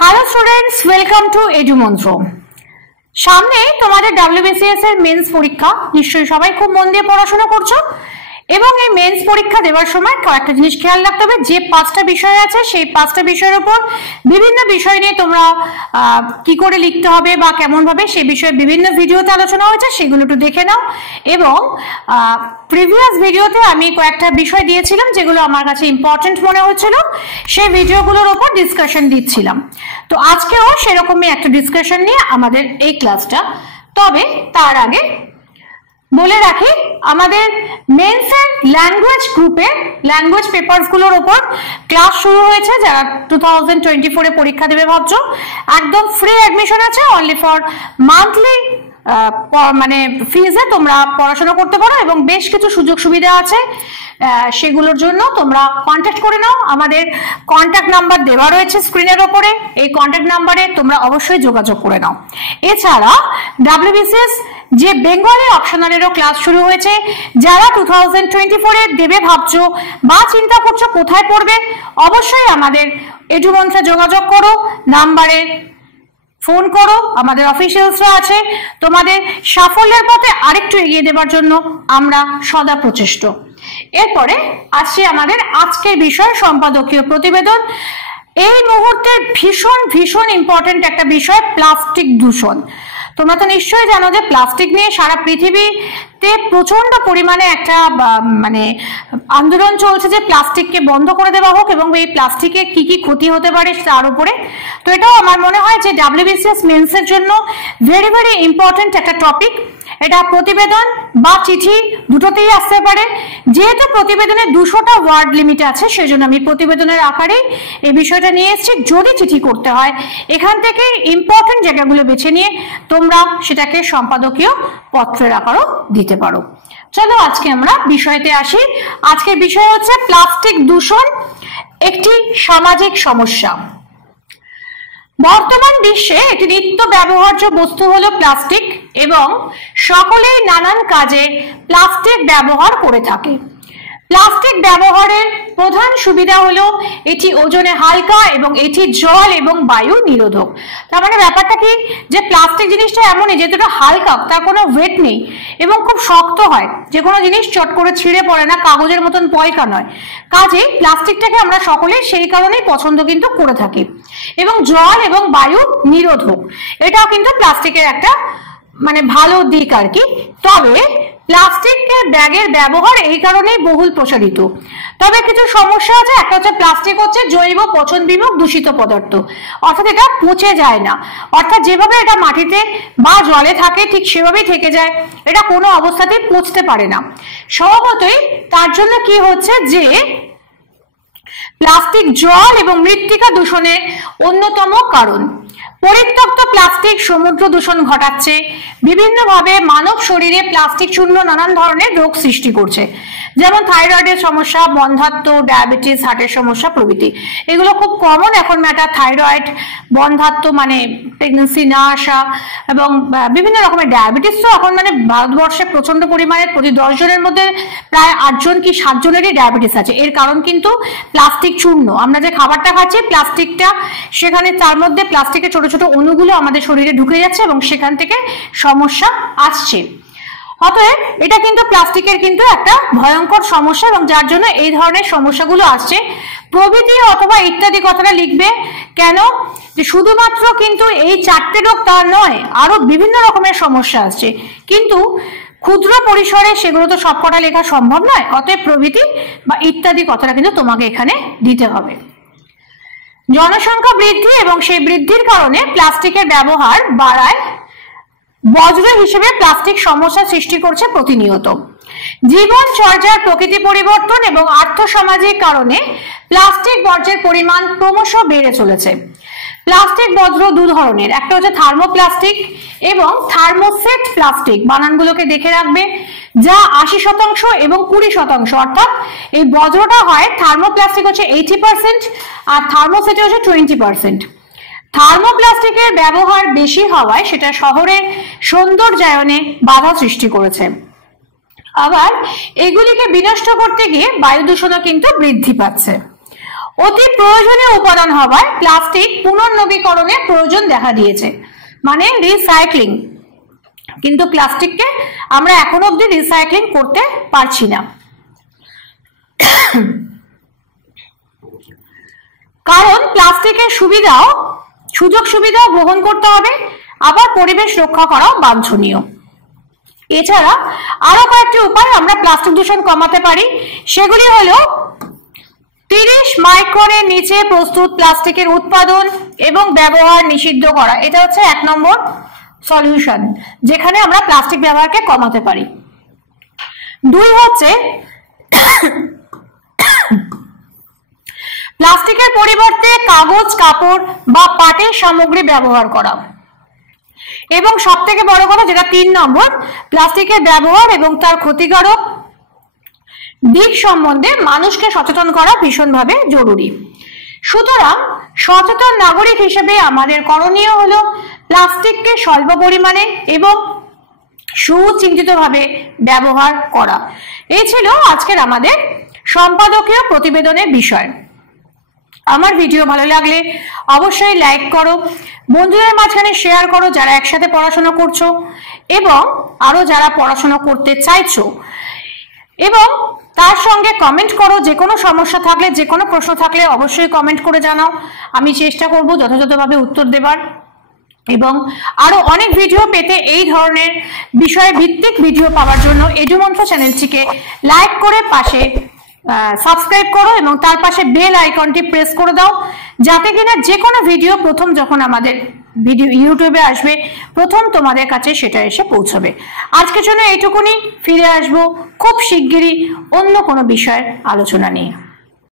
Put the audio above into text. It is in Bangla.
Hello students, welcome to Edumantra. সামনে তোমাদের WBCS এর মেন্স পরীক্ষা। নিশ্চয়ই সবাই খুব মন দিয়ে পড়াশোনা করছো এবং এই মেন্স পরীক্ষা দেওয়ার সময় কয়েকটা জিনিস খেয়াল রাখতে হবে। যে 5টা বিষয় আছে সেই 5টা বিষয়ের উপর বিভিন্ন বিষয় নিয়ে তোমরা কি করে লিখতে হবে বা কেমন ভাবে সেই বিষয়ে বিভিন্ন ভিডিওতে আলোচনা হয়েছে, সেগুলো একটু দেখে নাও। এবং প্রিভিয়াস ভিডিওতে আমি কয়েকটা বিষয় দিয়েছিলাম যেগুলো আমার কাছে ইম্পর্টেন্ট মনে হচ্ছিল, সেই ভিডিওগুলোর উপর ডিসকাশন দিচ্ছিলাম। তো আজকেও সেরকমই একটা ডিসকাশন নিয়ে আমাদের এই ক্লাসটা। তবে তার আগে বলে রাখি, আমাদের মেন্সের ল্যাঙ্গুয়েজ গ্রুপে ল্যাঙ্গুয়েজ পেপারস গুলোর উপর ক্লাস শুরু হয়েছে। যারা 2024 এ পরীক্ষা দেবে ভাবছো, একদম ফ্রি অ্যাডমিশন আছে, অনলি ফর মান্থলি মানে ফিজে তোমরা পড়াশোনা করতে পারো এবং বেশ কিছু সুযোগ সুবিধা আছে। সেগুলোর জন্য তোমরা কন্ট্যাক্ট করে নাও। আমাদের কন্ট্যাক্ট নাম্বার দেওয়া রয়েছে স্ক্রিনের ওপরে, এই কন্ট্যাক্ট নাম্বারে তোমরা অবশ্যই যোগাযোগ করে নাও। এছাড়া WBCS যে বেঙ্গলি অপশনালেরও ক্লাস শুরু হয়েছে। যারা 2024 এ দেবে ভাবছো বা চিন্তা করছো কোথায় পড়বে, অবশ্যই আমাদের এডুমন্ত্রে যোগাযোগ করো, নাম্বারে ফোন করো। আমাদের অফিসিয়ালসরা আছে, তোমাদের সাফল্যের পথে আরেকটু এগিয়ে দেওয়ার জন্য আমরা সদা প্রচেষ্ট। এরপরে আসছে আমাদের আজকের বিষয়, সম্পাদকীয় প্রতিবেদন। এই মুহূর্তে ভীষণ ভীষণ ইম্পর্টেন্ট একটা বিষয়, প্লাস্টিক দূষণ। তোমরা তো নিশ্চয়ই জানো যে প্লাস্টিক নিয়ে সারা পৃথিবীতে প্রচন্ড পরিমাণে একটা মানে আন্দোলন চলছে যে প্লাস্টিককে বন্ধ করে দেওয়া হোক এবং এই প্লাস্টিকে কি কি ক্ষতি হতে পারে তার উপরে। তো এটাও আমার মনে হয় যে WBCS মেন্সের জন্য ভেরি ভেরি ইম্পর্টেন্ট একটা টপিক। এটা প্রতিবেদন বা চিঠি দুটোতেই আসতে পারে। যেহেতু প্রতিবেদনে 200টা ওয়ার্ড লিমিট আছে, সেজন্য আমি প্রতিবেদনের আকারে এই বিষয়টা নিয়ে এসেছি। যদি চিঠি করতে হয়, এখান থেকে ইম্পর্টেন্ট জায়গাগুলো বেছে নিয়ে তোমরা সেটাকে সম্পাদকীয় পত্রের আকারও দিতে পারো। চলো আজকে আমরা বিষয়তে আসি। আজকের বিষয় হচ্ছে প্লাস্টিক দূষণ একটি সামাজিক সমস্যা। বর্তমান বিশ্বে একটি নিত্য ব্যবহার্য বস্তু হলো প্লাস্টিক এবং সকলেই নানান কাজে প্লাস্টিক ব্যবহার করে থাকে। প্লাস্টিক ব্যবহারের প্রধান সুবিধা হলো এটি ওজনে হালকা এবং এটি জল এবং বায়ু নিরোধক। তার মানে ব্যাপারটা কি, যে প্লাস্টিক জিনিসটা এমনই যেটা হালকা, তার কোনো ওয়েট নেই এবং খুব শক্ত হয়, যে কোনো জিনিস চট করে ছিঁড়ে পড়ে না, কাগজের মতন পয়কা নয়। কাজেই প্লাস্টিকটাকে আমরা সকলেই সেই কারণেই পছন্দ কিন্তু করে থাকি। এবং জল এবং বায়ু নিরোধক, এটাও কিন্তু প্লাস্টিকের একটা মানে ভালো দিক আর কি। তবে প্লাস্টিকের ব্যাগের ব্যবহার এই কারণেই বহুল প্রসারিত। তবে কিছু সমস্যা আছে। একটা হচ্ছে প্লাস্টিক হচ্ছে জৈব পচন বিমুখ দূষিত পদার্থ, অর্থাৎ এটা পচে যায় না। অর্থাৎ যেভাবে এটা মাটিতে বা জলে থাকে ঠিক সেভাবেই থেকে যায়, এটা কোনো অবস্থাতেই পচতে পারে না। স্বভাবতই তার জন্য কি হচ্ছে যে প্লাস্টিক জল এবং মৃত্তিকা দূষণের অন্যতম কারণ। পরিত্যক্ত প্লাস্টিক সমুদ্র দূষণ ঘটাচ্ছে। বিভিন্নভাবে মানব শরীরে প্লাস্টিক চূর্ণ নানান ধরনের রোগ সৃষ্টি করছে, যেমন থাইরয়েডের সমস্যা, বন্ধ্যাত্ব, ডায়াবেটিস, হার্টের সমস্যা প্রভৃতি। এগুলো খুব কমন এখন ম্যাটার। থাইরয়েড, বন্ধ্যাত্ব মানে প্রেগনেন্সি না আসা, এবং বিভিন্ন রকমের ডায়াবেটিস। তো এখন মানে ভারতবর্ষে প্রচন্ড পরিমাণে প্রতি 10 জনের মধ্যে প্রায় 8 জন কি 7 জনেরই ডায়াবেটিস আছে। এর কারণ কিন্তু প্লাস্টিক চূর্ণ। আমরা যে খাবারটা খাচ্ছি প্লাস্টিকটা, সেখানে তার মধ্যে প্লাস্টিকের ছোট ছোট অণুগুলো আমাদের শরীরে ঢুকে যাচ্ছে এবং সেখান থেকে সমস্যা আসছে। অতএব এটা কিন্তু প্লাস্টিকের কিন্তু একটা ভয়ঙ্কর সমস্যা এবং যার জন্য এই ধরনের সমস্যাগুলো আসছে। প্রভৃতি অথবা ইত্যাদি কথাটা লিখবে কেন, যে শুধুমাত্র কিন্তু এই 4টে রোগ তা নয়, আরো বিভিন্ন রকমের সমস্যা আসছে, কিন্তু ক্ষুদ্র পরিসরে সেগুলো তো সবকটা লেখা সম্ভব নয়। অতএব প্রভৃতি বা ইত্যাদি কথাটা কিন্তু তোমাকে এখানে দিতে হবে। জনসংখ্যা বৃদ্ধি এবং সেই বৃদ্ধির কারণে প্লাস্টিকের ব্যবহার বাড়ায়। বজ্র হিসেবে প্লাস্টিক সমস্যা সৃষ্টি করছে প্রতিনিয়ত। জীবনচর্যার প্রকৃতি পরিবর্তন এবং আর্থসামাজিক কারণে প্লাস্টিক বর্জ্যের পরিমাণ ক্রমশ বেড়ে চলেছে। প্লাস্টিক বজ্র 2 ধরনের, একটা হচ্ছে থার্মোপ্লাস্টিক এবং থার্মোসেট প্লাস্টিক। বানানগুলোকে দেখে রাখবে, যা 80% এবং 20%। অর্থাৎ এই বজ্রটা হয়, থার্মোপ্লাস্টিক হচ্ছে 80% আর থার্মোসেটে হচ্ছে 20%। থার্মোপ্লাস্টিকের ব্যবহার বেশি হওয়ায় সেটা শহরের সৌন্দর্যায়নে বাধা সৃষ্টি করেছে। আবার এগুলিকে বিনষ্ট করতে গিয়ে বায়ু দূষণও কিন্তু বৃদ্ধি পাচ্ছে। অতি প্রয়োজনীয় উপাদান হওয়ায় প্লাস্টিক পুনর্নবীকরণের প্রয়োজন দেখা দিয়েছে, মানে রিসাইক্লিং। কিন্তু প্লাস্টিককে আমরা এখন অবধি রিসাইক্লিং করতে পারছি না, কারণ প্লাস্টিকের সুযোগ সুবিধাও গ্রহণ করতে হবে, আবার পরিবেশ রক্ষা করাও বাঞ্ছনীয়। এছাড়া আরো কয়েকটি উপায় আমরা প্লাস্টিক দূষণ কমাতে পারি, সেগুলি হলো 30 মাইক্রনের নিচে প্রস্তুত প্লাস্টিকের উৎপাদন এবং ব্যবহার নিষিদ্ধ করা। এটা হচ্ছে 1 নম্বর সলিউশন, যেখানে আমরা প্লাস্টিক ব্যবহারকে কমাতে পারি। 2 হচ্ছে প্লাস্টিকের পরিবর্তে কাগজ, কাপড় বা পাটের সামগ্রী ব্যবহার করা। এবং সব থেকে বড় কথা, যেটা 3 নম্বর, প্লাস্টিকের ব্যবহার এবং তার ক্ষতিকারক দিক সম্বন্ধে মানুষকে সচেতন করা ভীষণভাবে জরুরি। সুতরাং সচেতন নাগরিক হিসেবে আমাদের করণীয় হলো প্লাস্টিককে স্বল্প পরিমাণে এবং সুচিন্তিতভাবে ব্যবহার করা। এই ছিল আজকের আমাদের সম্পাদকীয় প্রতিবেদনের বিষয়। আমার ভিডিও ভালো লাগলে অবশ্যই লাইক করো, বন্ধুদের মাঝখানে শেয়ার করো যারা একসাথে পড়াশোনা করছো এবং আরো যারা পড়াশোনা করতে চাইছো, এবং তার সঙ্গে কমেন্ট করো। যে কোনো সমস্যা থাকলে, যে কোনো প্রশ্ন থাকলে অবশ্যই কমেন্ট করে জানাও, আমি চেষ্টা করব যথাযথভাবে উত্তর দেবার। এবং আরো অনেক ভিডিও পেতে, এই ধরনের বিষয় ভিত্তিক ভিডিও পাওয়ার জন্য এডুমন্ত্র চ্যানেলটিকে লাইক করে পাশে সাবস্ক্রাইব করো এবং তার পাশে বেল আইকনটি প্রেস করে দাও, যাতে কিনা যে কোনো ভিডিও প্রথম যখন আমাদের ভিডিও ইউটিউবে আসবে, প্রথম তোমাদের কাছে সেটা এসে পৌঁছবে। আজকের জন্য এইটুকুনি, ফিরে আসবো খুব শিগগিরই অন্য কোনো বিষয়ের আলোচনা নিয়ে।